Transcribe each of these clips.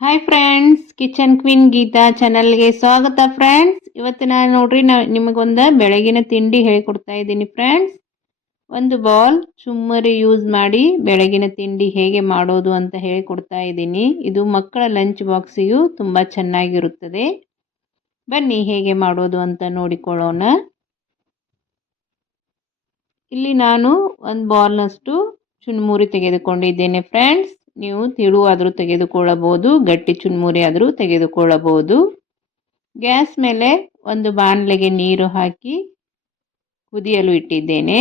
Hi friends, kitchen queen Geetha ಚಾನಲ್ಗೆ ಸ್ವಾಗತ friends. ಇವತ್ತು ನಾನು ನೋಡ್ರಿ ನಿಮಗೊಂದು ಬೆಳಗಿನ ತಿಂಡಿ ಹೇಳಿಕೊಡ್ತಾ ಇದ್ದೀನಿ ಫ್ರೆಂಡ್ಸ್. ಒಂದು ಬೌಲ್ ಚುಮ್ಮರಿ ಯೂಸ್ ಮಾಡಿ ಬೆಳಗಿನ ತಿಂಡಿ ಹೇಗೆ ಮಾಡೋದು ಅಂತ ಹೇಳಿಕೊಡ್ತಾ ಇದ್ದೀನಿ. ಇದು ಮಕ್ಕಳ ಲಂಚ್ ಬಾಕ್ಸಿಗೂ ತುಂಬ ಚೆನ್ನಾಗಿರುತ್ತದೆ. ಬನ್ನಿ ಹೇಗೆ ಮಾಡೋದು ಅಂತ ನೋಡಿಕೊಳ್ಳೋಣ. ಇಲ್ಲಿ ನಾನು ಒಂದು ಬೌಲ್ನಷ್ಟು ಚುನ್ಮುರಿ ತೆಗೆದುಕೊಂಡಿದ್ದೇನೆ ಫ್ರೆಂಡ್ಸ್. ನೀವು ತಿಳುವಾದರೂ ತೆಗೆದುಕೊಳ್ಳಬಹುದು, ಗಟ್ಟಿ ಚುನ್ಮುರಿ ಆದರೂ ತೆಗೆದುಕೊಳ್ಳಬಹುದು. ಗ್ಯಾಸ್ ಮೇಲೆ ಒಂದು ಬಾಣಲೆಗೆ ನೀರು ಹಾಕಿ ಕುದಿಯಲು ಇಟ್ಟಿದ್ದೇನೆ.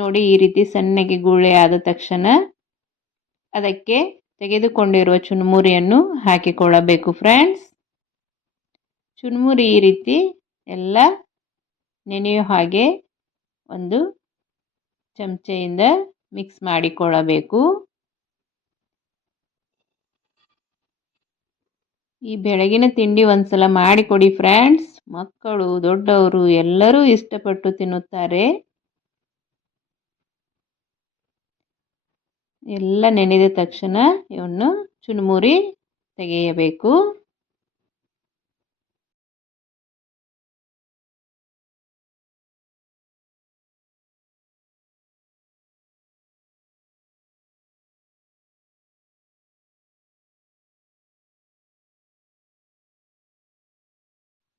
ನೋಡಿ, ಈ ರೀತಿ ಸಣ್ಣಗೆ ಗುಳ್ಳೆ ಆದ ತಕ್ಷಣ ಅದಕ್ಕೆ ತೆಗೆದುಕೊಂಡಿರುವ ಚುನ್ಮುರಿಯನ್ನು ಹಾಕಿಕೊಳ್ಳಬೇಕು ಫ್ರೆಂಡ್ಸ್. ಚುನ್ಮುರಿ ಈ ರೀತಿ ಎಲ್ಲ ನೆನೆಯೋ ಹಾಗೆ ಒಂದು ಚಮಚೆಯಿಂದ ಮಿಕ್ಸ್ ಮಾಡಿಕೊಳ್ಳಬೇಕು. ಈ ಬೆಳಗಿನ ತಿಂಡಿ ಒಂದ್ಸಲ ಮಾಡಿಕೊಡಿ ಫ್ರೆಂಡ್ಸ್. ಮಕ್ಕಳು ದೊಡ್ಡವರು ಎಲ್ಲರೂ ಇಷ್ಟಪಟ್ಟು ತಿನ್ನುತ್ತಾರೆ. ಎಲ್ಲ ನೆನೆದ ತಕ್ಷಣ ಇವನ್ನು ಚುನ್ಮುರಿ ತೆಗೆಯಬೇಕು.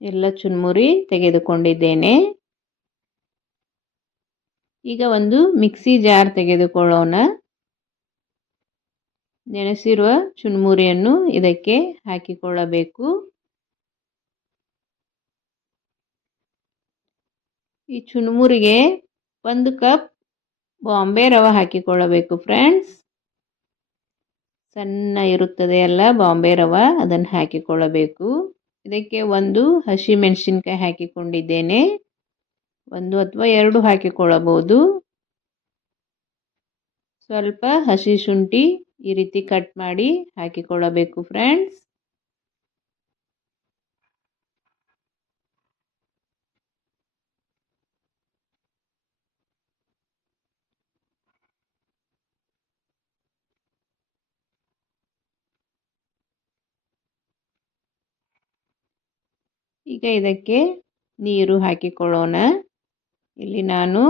ಎಲ್ಲ ಚುನ್ಮುರಿ ತೆಗೆದುಕೊಂಡಿದ್ದೇನೆ. ಈಗ ಒಂದು ಮಿಕ್ಸಿ ಜಾರ್ ತೆಗೆದುಕೊಳ್ಳೋಣ. ನೆನೆಸಿರುವ ಚುನ್ಮುರಿಯನ್ನು ಇದಕ್ಕೆ ಹಾಕಿಕೊಳ್ಳಬೇಕು. ಈ ಚುನ್ಮುರಿಗೆ 1 ಕಪ್ ಬಾಂಬೆ ರವೆ ಹಾಕಿಕೊಳ್ಳಬೇಕು ಫ್ರೆಂಡ್ಸ್. ಸಣ್ಣ ಇರುತ್ತದೆ ಅಲ್ಲ ಬಾಂಬೆ ರವೆ, ಅದನ್ನು ಹಾಕಿಕೊಳ್ಳಬೇಕು. ಇದಕ್ಕೆ 1 ಹಸಿ ಮೆಣಸಿನಕಾಯಿ ಹಾಕಿಕೊಂಡಿದ್ದೇನೆ. 1 ಅಥವಾ 2 ಹಾಕಿಕೊಳ್ಳಬಹುದು. ಸ್ವಲ್ಪ ಹಸಿ ಶುಂಠಿ ಈ ರೀತಿ ಕಟ್ ಮಾಡಿ ಹಾಕಿಕೊಳ್ಳಬೇಕು ಫ್ರೆಂಡ್ಸ್. ಈಗ ಇದಕ್ಕೆ ನೀರು ಹಾಕಿಕೊಳ್ಳೋಣ. ಇಲ್ಲಿ ನಾನು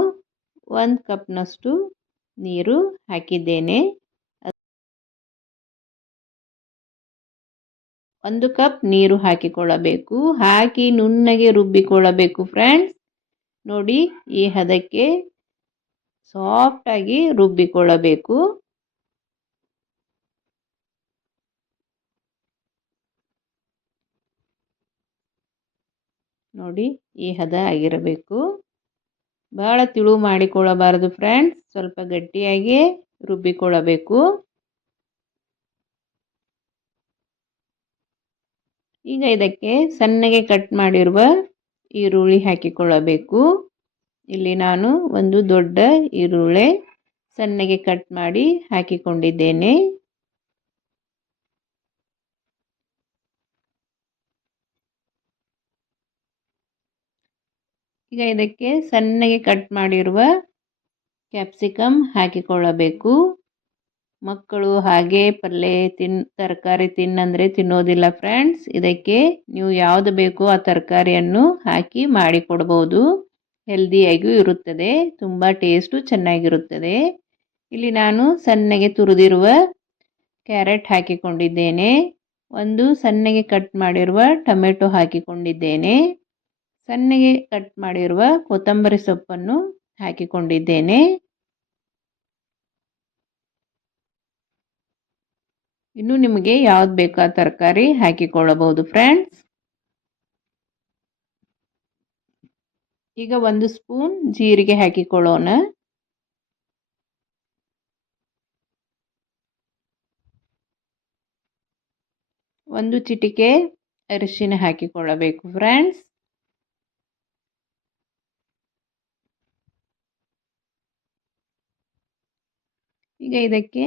1 ಕಪ್ನಷ್ಟು ನೀರು ಹಾಕಿದ್ದೇನೆ. 1 ಕಪ್ ನೀರು ಹಾಕಿಕೊಳ್ಳಬೇಕು. ಹಾಕಿ ನುಣ್ಣಗೆ ರುಬ್ಬಿಕೊಳ್ಳಬೇಕು ಫ್ರೆಂಡ್ಸ್. ನೋಡಿ, ಈ ಹದಕ್ಕೆ ಸಾಫ್ಟಾಗಿ ರುಬ್ಬಿಕೊಳ್ಳಬೇಕು. ನೋಡಿ, ಈ ಹದ ಆಗಿರಬೇಕು. ಬಹಳ ತಿಳು ಮಾಡಿಕೊಳ್ಳಬಾರದು ಫ್ರೆಂಡ್ಸ್, ಸ್ವಲ್ಪ ಗಟ್ಟಿಯಾಗಿ ರುಬ್ಬಿಕೊಳ್ಳಬೇಕು. ಈಗ ಇದಕ್ಕೆ ಸಣ್ಣಗೆ ಕಟ್ ಮಾಡಿರುವ ಈರುಳ್ಳಿ ಹಾಕಿಕೊಳ್ಳಬೇಕು. ಇಲ್ಲಿ ನಾನು ಒಂದು ದೊಡ್ಡ ಈರುಳ್ಳಿ ಸಣ್ಣಗೆ ಕಟ್ ಮಾಡಿ ಹಾಕಿಕೊಂಡಿದ್ದೇನೆ. ಈಗ ಇದಕ್ಕೆ ಸಣ್ಣಗೆ ಕಟ್ ಮಾಡಿರುವ ಕ್ಯಾಪ್ಸಿಕಮ್ ಹಾಕಿಕೊಳ್ಳಬೇಕು. ಮಕ್ಕಳು ಹಾಗೆ ಪಲ್ಯ ತರಕಾರಿ ತಿನ್ನಂದರೆ ತಿನ್ನೋದಿಲ್ಲ ಫ್ರೆಂಡ್ಸ್. ಇದಕ್ಕೆ ನೀವು ಯಾವುದು ಬೇಕೋ ಆ ತರಕಾರಿಯನ್ನು ಹಾಕಿ ಮಾಡಿಕೊಡ್ಬೋದು. ಹೆಲ್ದಿಯಾಗಿಯೂ ಇರುತ್ತದೆ, ತುಂಬ ಟೇಸ್ಟು ಚೆನ್ನಾಗಿರುತ್ತದೆ. ಇಲ್ಲಿ ನಾನು ಸಣ್ಣಗೆ ತುರಿದಿರುವ ಕ್ಯಾರೆಟ್ ಹಾಕಿಕೊಂಡಿದ್ದೇನೆ. 1 ಸಣ್ಣಗೆ ಕಟ್ ಮಾಡಿರುವ ಟೊಮೆಟೊ ಹಾಕಿಕೊಂಡಿದ್ದೇನೆ. ಸಣ್ಣಗೆ ಕಟ್ ಮಾಡಿರುವ ಕೊತ್ತಂಬರಿ ಸೊಪ್ಪನ್ನು ಹಾಕಿಕೊಂಡಿದ್ದೇನೆ. ಇನ್ನು ನಿಮಗೆ ಯಾವ್ದು ಬೇಕೋ ಆ ತರಕಾರಿ ಹಾಕಿಕೊಳ್ಳಬಹುದು ಫ್ರೆಂಡ್ಸ್. ಈಗ 1 ಸ್ಪೂನ್ ಜೀರಿಗೆ ಹಾಕಿಕೊಳ್ಳೋಣ. 1 ಚಿಟಿಕೆ ಅರಿಶಿನ ಹಾಕಿಕೊಳ್ಳಬೇಕು ಫ್ರೆಂಡ್ಸ್. ಈಗ ಇದಕ್ಕೆ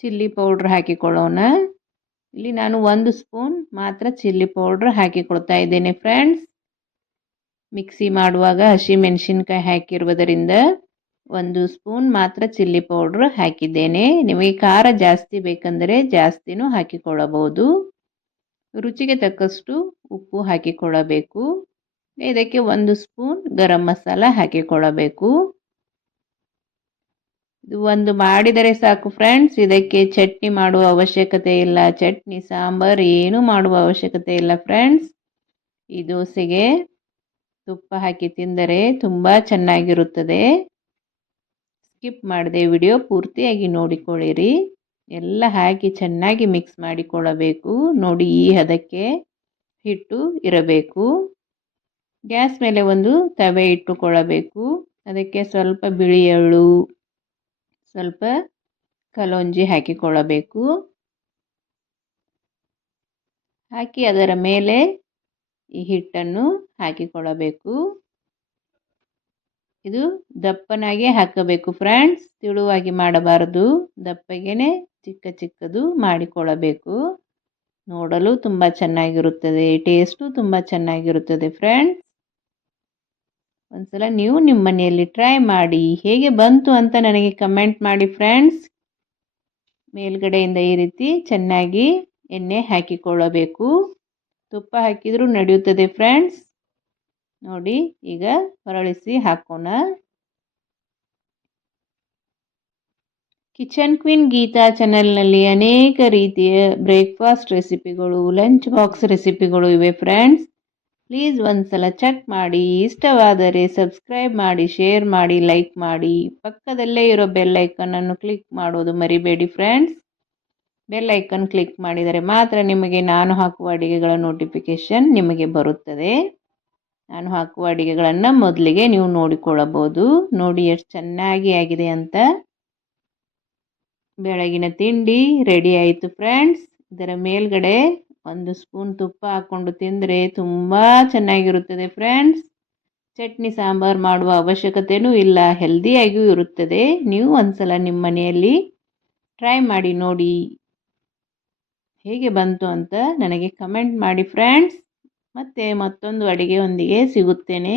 ಚಿಲ್ಲಿ ಪೌಡ್ರ್ ಹಾಕಿಕೊಳ್ಳೋಣ. ಇಲ್ಲಿ ನಾನು 1 ಸ್ಪೂನ್ ಮಾತ್ರ ಚಿಲ್ಲಿ ಪೌಡ್ರ್ ಹಾಕಿಕೊಳ್ತಾ ಇದ್ದೇನೆ ಫ್ರೆಂಡ್ಸ್. ಮಿಕ್ಸಿ ಮಾಡುವಾಗ ಹಸಿ ಮೆಣಸಿನಕಾಯಿ ಹಾಕಿರುವುದರಿಂದ 1 ಸ್ಪೂನ್ ಮಾತ್ರ ಚಿಲ್ಲಿ ಪೌಡ್ರ್ ಹಾಕಿದ್ದೇನೆ. ನಿಮಗೆ ಖಾರ ಜಾಸ್ತಿ ಬೇಕಂದರೆ ಜಾಸ್ತಿನೂ ಹಾಕಿಕೊಳ್ಳಬಹುದು. ರುಚಿಗೆ ತಕ್ಕಷ್ಟು ಉಪ್ಪು ಹಾಕಿಕೊಳ್ಳಬೇಕು. ಇದಕ್ಕೆ 1 ಸ್ಪೂನ್ ಗರಂ ಮಸಾಲ ಹಾಕಿಕೊಳ್ಳಬೇಕು. ಇದು ಒಂದು ಮಾಡಿದರೆ ಸಾಕು ಫ್ರೆಂಡ್ಸ್. ಇದಕ್ಕೆ ಚಟ್ನಿ ಮಾಡುವ ಅವಶ್ಯಕತೆ ಇಲ್ಲ. ಚಟ್ನಿ ಸಾಂಬಾರ್ ಏನೂ ಮಾಡುವ ಅವಶ್ಯಕತೆ ಇಲ್ಲ ಫ್ರೆಂಡ್ಸ್. ಈ ದೋಸೆಗೆ ತುಪ್ಪ ಹಾಕಿ ತಿಂದರೆ ತುಂಬ ಚೆನ್ನಾಗಿರುತ್ತದೆ. ಸ್ಕಿಪ್ ಮಾಡದೆ ವಿಡಿಯೋ ಪೂರ್ತಿಯಾಗಿ ನೋಡಿಕೊಳ್ಳಿರಿ. ಎಲ್ಲ ಹಾಕಿ ಚೆನ್ನಾಗಿ ಮಿಕ್ಸ್ ಮಾಡಿಕೊಳ್ಳಬೇಕು. ನೋಡಿ, ಈ ಹದಕ್ಕೆ ಹಿಟ್ಟು ಇರಬೇಕು. ಗ್ಯಾಸ್ ಮೇಲೆ ಒಂದು ತವೆ ಇಟ್ಟುಕೊಳ್ಳಬೇಕು. ಅದಕ್ಕೆ ಸ್ವಲ್ಪ ಬಿಳಿ ಎಳ್ಳು, ಸ್ವಲ್ಪ ಕಲೋಂಜಿ ಹಾಕಿಕೊಳ್ಳಬೇಕು. ಹಾಕಿ ಅದರ ಮೇಲೆ ಈ ಹಿಟ್ಟನ್ನು ಹಾಕಿಕೊಳ್ಳಬೇಕು. ಇದು ದಪ್ಪನಾಗೆ ಹಾಕಬೇಕು ಫ್ರೆಂಡ್ಸ್. ತಿಳುವಾಗಿ ಮಾಡಬಾರದು. ದಪ್ಪಗೆನೆ ಚಿಕ್ಕ ಚಿಕ್ಕದು ಮಾಡಿಕೊಳ್ಳಬೇಕು. ನೋಡಲು ತುಂಬ ಚೆನ್ನಾಗಿರುತ್ತದೆ. ಟೇಸ್ಟು ತುಂಬ ಚೆನ್ನಾಗಿರುತ್ತದೆ ಫ್ರೆಂಡ್ಸ್. ಒಂದ್ಸಲ ನೀವು ನಿಮ್ಮ ಮನೆಯಲ್ಲಿ ಟ್ರೈ ಮಾಡಿ. ಹೇಗೆ ಬಂತು ಅಂತ ನನಗೆ ಕಮೆಂಟ್ ಮಾಡಿ ಫ್ರೆಂಡ್ಸ್. ಮೇಲ್ಗಡೆಯಿಂದ ಈ ರೀತಿ ಚೆನ್ನಾಗಿ ಎಣ್ಣೆ ಹಾಕಿಕೊಳ್ಳಬೇಕು. ತುಪ್ಪ ಹಾಕಿದರೂ ನಡೆಯುತ್ತದೆ ಫ್ರೆಂಡ್ಸ್. ನೋಡಿ, ಈಗ ಹೊರಳಿಸಿ ಹಾಕೋಣ. ಕಿಚನ್ ಕ್ವೀನ್ ಗೀತಾ ಚಾನೆಲ್ನಲ್ಲಿ ಅನೇಕ ರೀತಿಯ ಬ್ರೇಕ್ಫಾಸ್ಟ್ ರೆಸಿಪಿಗಳು, ಲಂಚ್ ಬಾಕ್ಸ್ ರೆಸಿಪಿಗಳು ಇವೆ ಫ್ರೆಂಡ್ಸ್. ಪ್ಲೀಸ್ ಒಂದ್ಸಲ ಚೆಕ್ ಮಾಡಿ. ಇಷ್ಟವಾದರೆ ಸಬ್ಸ್ಕ್ರೈಬ್ ಮಾಡಿ, ಶೇರ್ ಮಾಡಿ, ಲೈಕ್ ಮಾಡಿ. ಪಕ್ಕದಲ್ಲೇ ಇರೋ ಬೆಲ್ ಐಕನನ್ನು ಕ್ಲಿಕ್ ಮಾಡೋದು ಮರಿಬೇಡಿ ಫ್ರೆಂಡ್ಸ್. ಬೆಲ್ ಐಕನ್ ಕ್ಲಿಕ್ ಮಾಡಿದರೆ ಮಾತ್ರ ನಿಮಗೆ ನಾನು ಹಾಕುವ ಅಡುಗೆಗಳ ನೋಟಿಫಿಕೇಷನ್ ನಿಮಗೆ ಬರುತ್ತದೆ. ನಾನು ಹಾಕುವ ಅಡುಗೆಗಳನ್ನು ಮೊದಲಿಗೆ ನೀವು ನೋಡಿಕೊಳ್ಳಬಹುದು. ನೋಡಿ ಎಷ್ಟು ಚೆನ್ನಾಗಿ ಆಗಿದೆ ಅಂತ. ಬೆಳಗಿನ ತಿಂಡಿ ರೆಡಿ ಆಯಿತು ಫ್ರೆಂಡ್ಸ್. ಇದರ ಮೇಲ್ಗಡೆ 1 ಸ್ಪೂನ್ ತುಪ್ಪ ಹಾಕ್ಕೊಂಡು ತಿಂದರೆ ತುಂಬ ಚೆನ್ನಾಗಿರುತ್ತದೆ ಫ್ರೆಂಡ್ಸ್. ಚಟ್ನಿ ಸಾಂಬಾರು ಮಾಡುವ ಅವಶ್ಯಕತೆಯೂ ಇಲ್ಲ. ಹೆಲ್ದಿಯಾಗಿಯೂ ಇರುತ್ತದೆ. ನೀವು ಒಂದ್ಸಲ ನಿಮ್ಮ ಮನೆಯಲ್ಲಿ ಟ್ರೈ ಮಾಡಿ ನೋಡಿ. ಹೇಗೆ ಬಂತು ಅಂತ ನನಗೆ ಕಮೆಂಟ್ ಮಾಡಿ ಫ್ರೆಂಡ್ಸ್. ಮತ್ತೆ ಮತ್ತೊಂದು ಅಡುಗೆಯೊಂದಿಗೆ ಸಿಗುತ್ತೇನೆ.